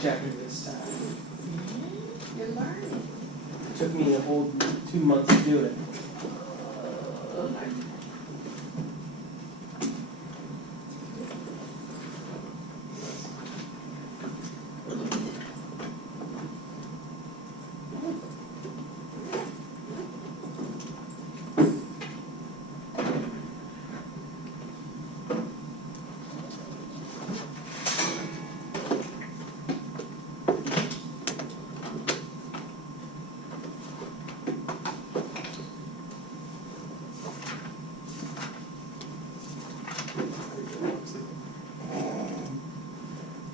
chapter this time. You're learning. It took me a whole 2 months to do it.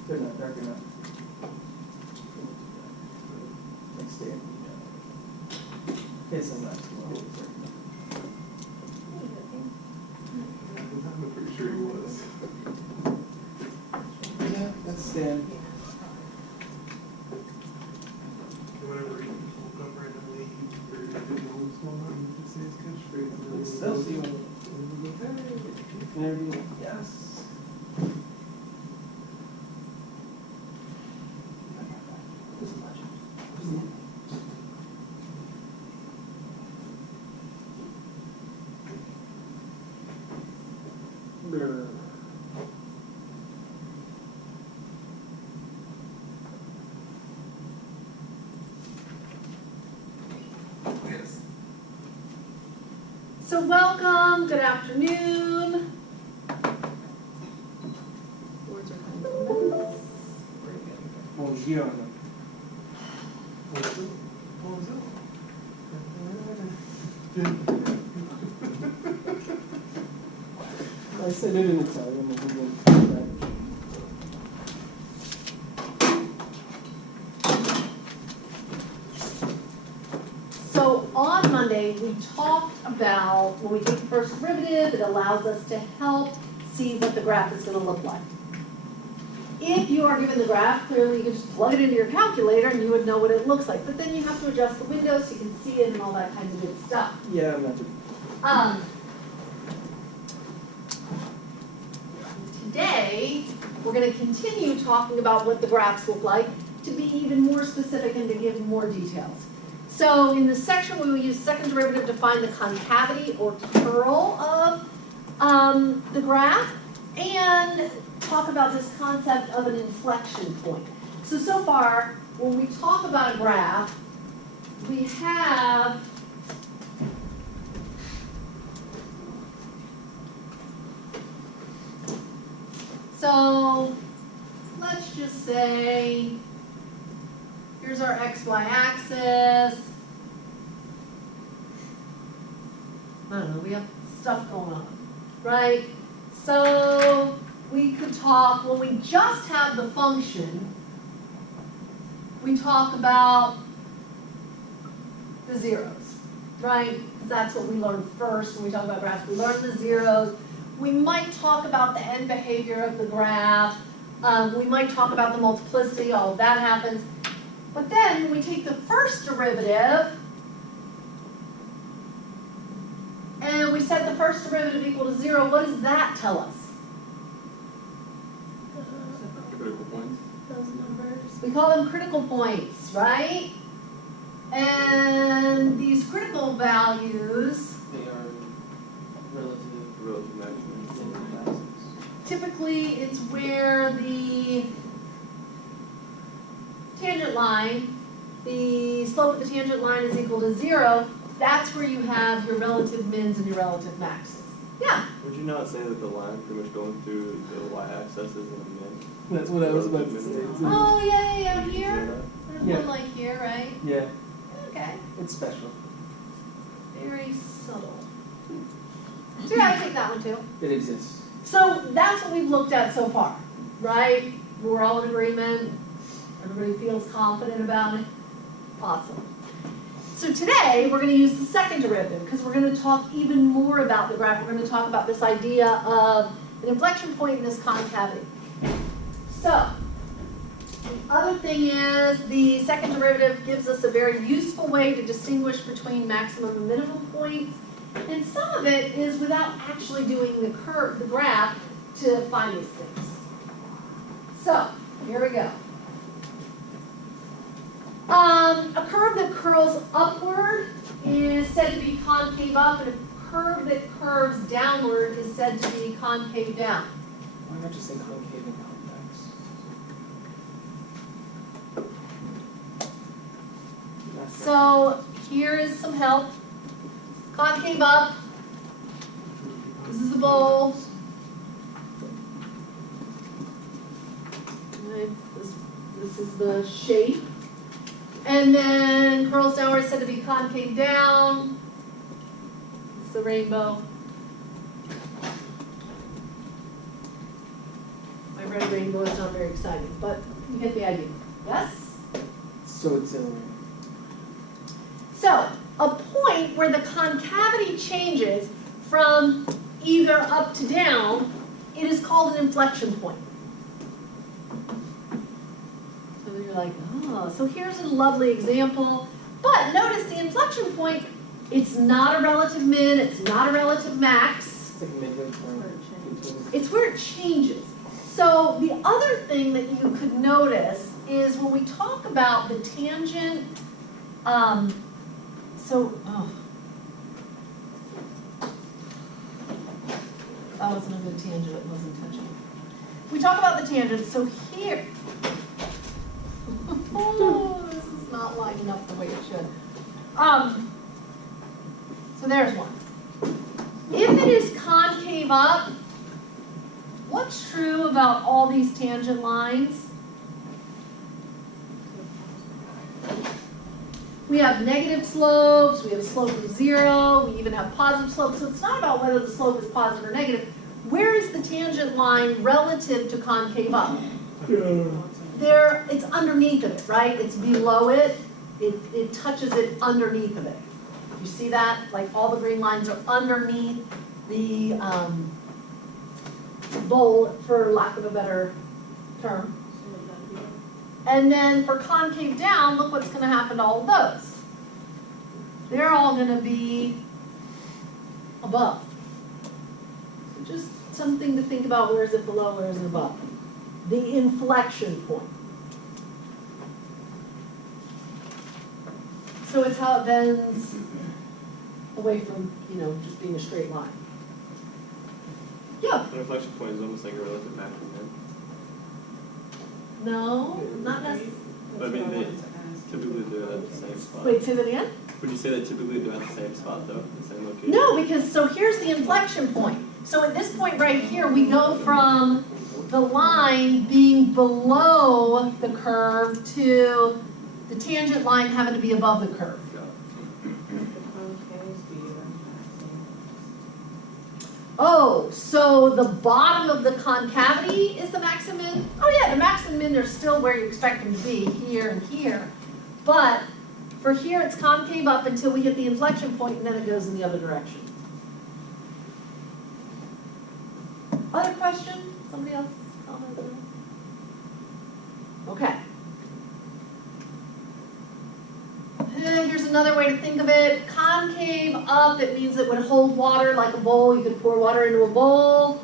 Good enough, dark enough. Thanks, Dan. Yes, I'm not too long. I'm pretty sure he was. Yeah, that's Dan. Whenever he woke up randomly, he didn't know what's going on. He just say his catchphrase. It's still see when interview. Yes. Yes. So welcome, good afternoon. Words are kind of Bonjour. I said it in Italian. I didn't know that. So on Monday, we talked about when we take the first derivative, it allows us to help see what the graph is going to look like. If you are given the graph, clearly you can just plug it into your calculator and you would know what it looks like. But then you have to adjust the window so you can see it and all that kind of good stuff. Yeah, I'm not too. Today, we're going to continue talking about what the graphs look like to be even more specific and to give more details. So in this section, we will use second derivative to find the concavity or curl of the graph and talk about this concept of an inflection point. So far, when we talk about a graph, we have so let's just say here's our XY axis. I don't know, we have stuff going on, right? So we could talk, when we just have the function, we talk about the zeros, right? That's what we learned first when we talk about graphs. We learn the zeros. We might talk about the end behavior of the graph. We might talk about the multiplicity, all of that happens. But then we take the first derivative and we set the first derivative equal to 0. What does that tell us? Critical points. Those numbers. We call them critical points, right? And these critical values, They are Relative maximum. typically it's where the tangent line, the slope of the tangent line is equal to 0. That's where you have your relative mins and your relative maxes. Yeah? Would you not say that the line pretty much going through the y-axis is in a min? That's what I was about to say. Oh, yeah, here. There's Yeah. one like here, right? Yeah, Okay. it's special. Very subtle. So yeah, I take that one too. It exists. So that's what we've looked at so far, right? We're all in agreement. Everybody feels confident about it. Awesome. So today we're going to use the second derivative because we're going to talk even more about the graph. We're going to talk about this idea of an inflection point in this concavity. So the other thing is the second derivative gives us a very useful way to distinguish between maximum and minimum points. And some of it is without actually doing the graph to find these things. So here we go. A curve that curls upward is said to be concave up, and a curve that curves downward is said to be concave down. Why not just say concave and convex? That's it. So here is some help. Concave up, this is the bowl. Right, this is the shape. And then curls downward is said to be concave down. It's the rainbow. My red rainbow is not very exciting, but you get the idea. Yes? So exhilarating. So, a point where the concavity changes from either up to down, it is called an inflection point. So you're like, oh, so here's a lovely example. But notice the inflection point, it's not a relative min, it's not a relative max. It's like a midway point between. It's where it changes. So the other thing that you could notice is when we talk about the tangent, oh, that wasn't a good tangent, it wasn't touching. We talk about the tangent, so here, oh, this is not lining up the way it should. So there's one. If it is concave up, what's true about all these tangent lines? We have negative slopes, we have a slope of 0, we even have positive slopes, so it's not about whether the slope is positive or negative. Where is the tangent line relative to concave up? There, it's underneath of it, right? It's below it, it touches it underneath of it. You see that? Like all the green lines are underneath the bowl, for lack of a better term. And then for concave down, look what's going to happen to all of those. They're all going to be above. So just something to think about, where is it below, where is it above? The inflection point. So it's how it bends away from, just being a straight line. Yeah. An inflection point is almost like a relative maximum. No, not necessarily. But I mean, they typically do it at the same spot. Wait, say that again? Would you say they typically do it at the same spot though, the same location? No, because, so here's the inflection point. So at this point right here, we go from the line being below the curve to the tangent line having to be above the curve. Oh, so the bottom of the concavity is the maximum? Oh yeah, the maximum are still where you expect them to be, here and here. But for here, it's concave up until we hit the inflection point, and then it goes in the other direction. Other question? Somebody else comment? Okay. Here's another way to think of it. Concave up, it means it would hold water like a bowl. You could pour water into a bowl.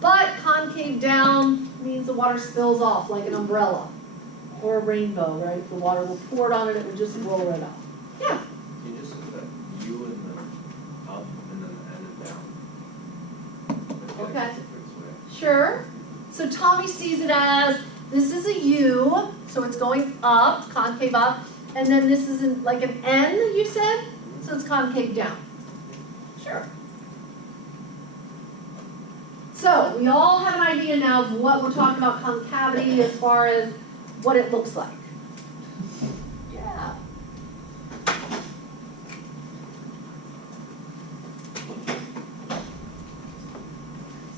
But concave down means the water spills off like an umbrella or a rainbow, right? The water will pour it on it, it would just roll right off. Yeah? You just said that U and then up and then the N and down. Okay. It's a fixed way. Sure. So Tommy sees it as, this is a U, so it's going up, concave up. And then this is like an N, you said? So it's concave down. Sure. So we all have an idea now of what we're talking about concavity as far as what it looks like. Yeah.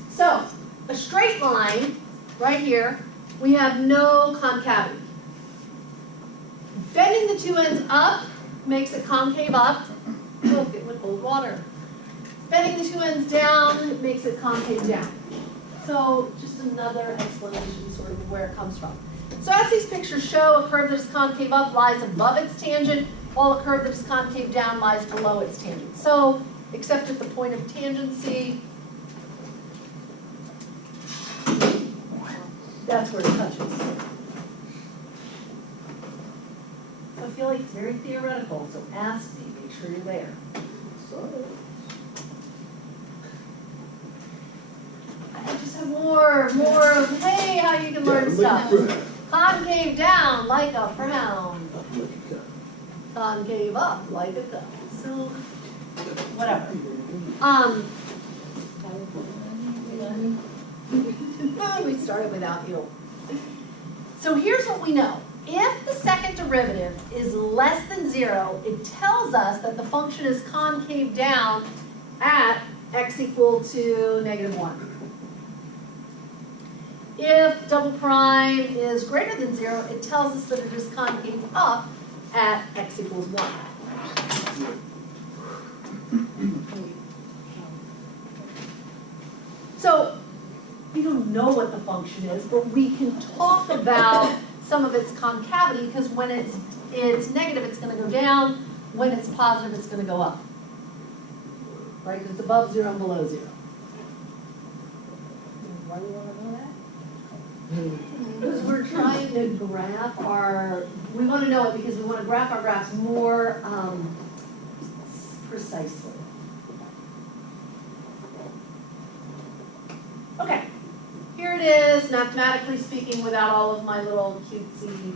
So a straight line right here, we have no concavity. Bending the two ends up makes it concave up. Look, it would hold water. Bending the two ends down makes it concave down. So just another explanation sort of where it comes from. So as these pictures show, a curve that is concave up lies above its tangent, while a curve that is concave down lies below its tangent. So, except at the point of tangency, that's where it touches. a feeling it's very theoretical, so ask me, make sure you're there. I just have more of, hey, how you can learn stuff. Concave down like a frown. Concave up like a cup. So, whatever. We started without you. So here's what we know. If the second derivative is less than 0, it tells us that the function is concave down at x equal to -1. If double prime is greater than 0, it tells us that it is concave up at x equals 1. So we don't know what the function is, but we can talk about some of its concavity, because when it's negative, it's going to go down. When it's positive, it's going to go up. Right? Because it's above 0 and below 0. Why do you want to know that? Because we're trying to graph we want to know it because we want to graph our graphs more precisely. Okay. Here it is, mathematically speaking, without all of my little cutesy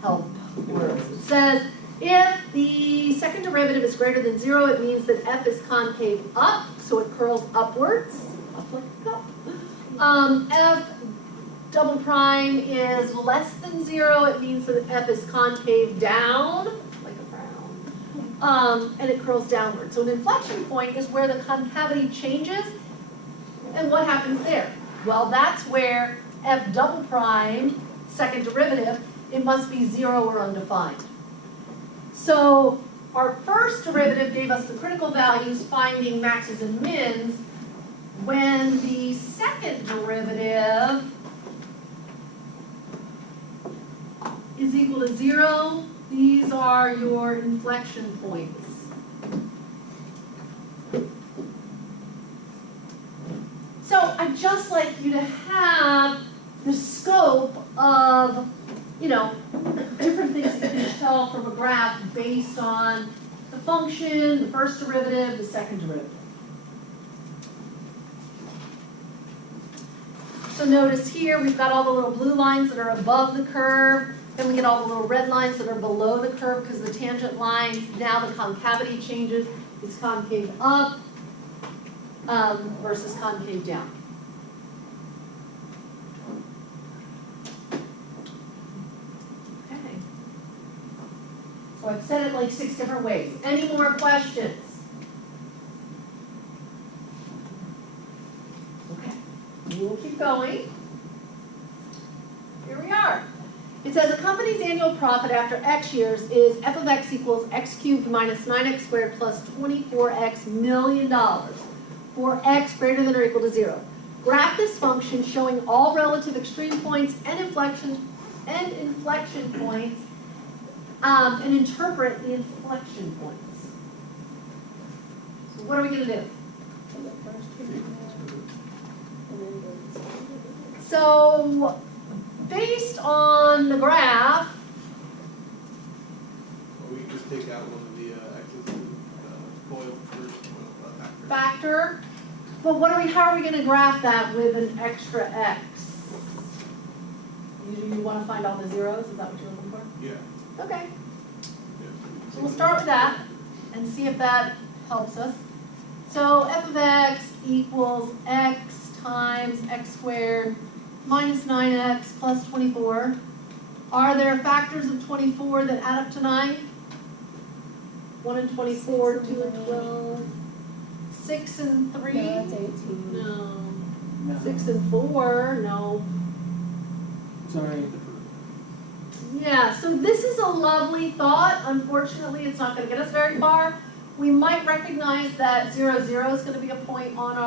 help words. It says, if the second derivative is greater than 0, it means that f is concave up, so it curls upwards, up like a cup. F double prime is less than 0, it means that f is concave down, like a frown, and it curls downward. So an inflection point is where the concavity changes, and what happens there? Well, that's where f double prime, second derivative, it must be 0 or undefined. So our first derivative gave us the critical values, finding maxes and mins. When the second derivative is equal to 0, these are your inflection points. So I'd just like you to have the scope of, different things that you can tell from a graph based on the function, the first derivative, the second derivative. So notice here we've got all the little blue lines that are above the curve, then we get all the little red lines that are below the curve because the tangent lines, now the concavity changes, it's concave up versus concave down. Okay. So I've said it like 6 different ways. Any more questions? Okay, we'll keep going. Here we are. It says a company's annual profit after X years is f of x equals x cubed minus 9x squared plus 24x million dollars for x greater than or equal to 0. Graph this function showing all relative extreme points and inflection points, and interpret the inflection points. So what are we going to do? So based on the graph, Or we can just take out one of the x's and FOIL first factor, but how are we going to graph that with an extra x? You want to find all the zeros, is that what you're looking for? Yeah. Okay, Yeah. so we'll start with that and see if that helps us. So f of x equals x times x squared minus 9x plus 24. Are there factors of 24 that add up to 9? 1 and 24, 2 and 12. 6 and 3? No, that's 18. No. 6 and 4? No. Sorry. Yeah, so this is a lovely thought. Unfortunately, it's not going to get us very far. We might recognize that 0, 0 is going to be a point on our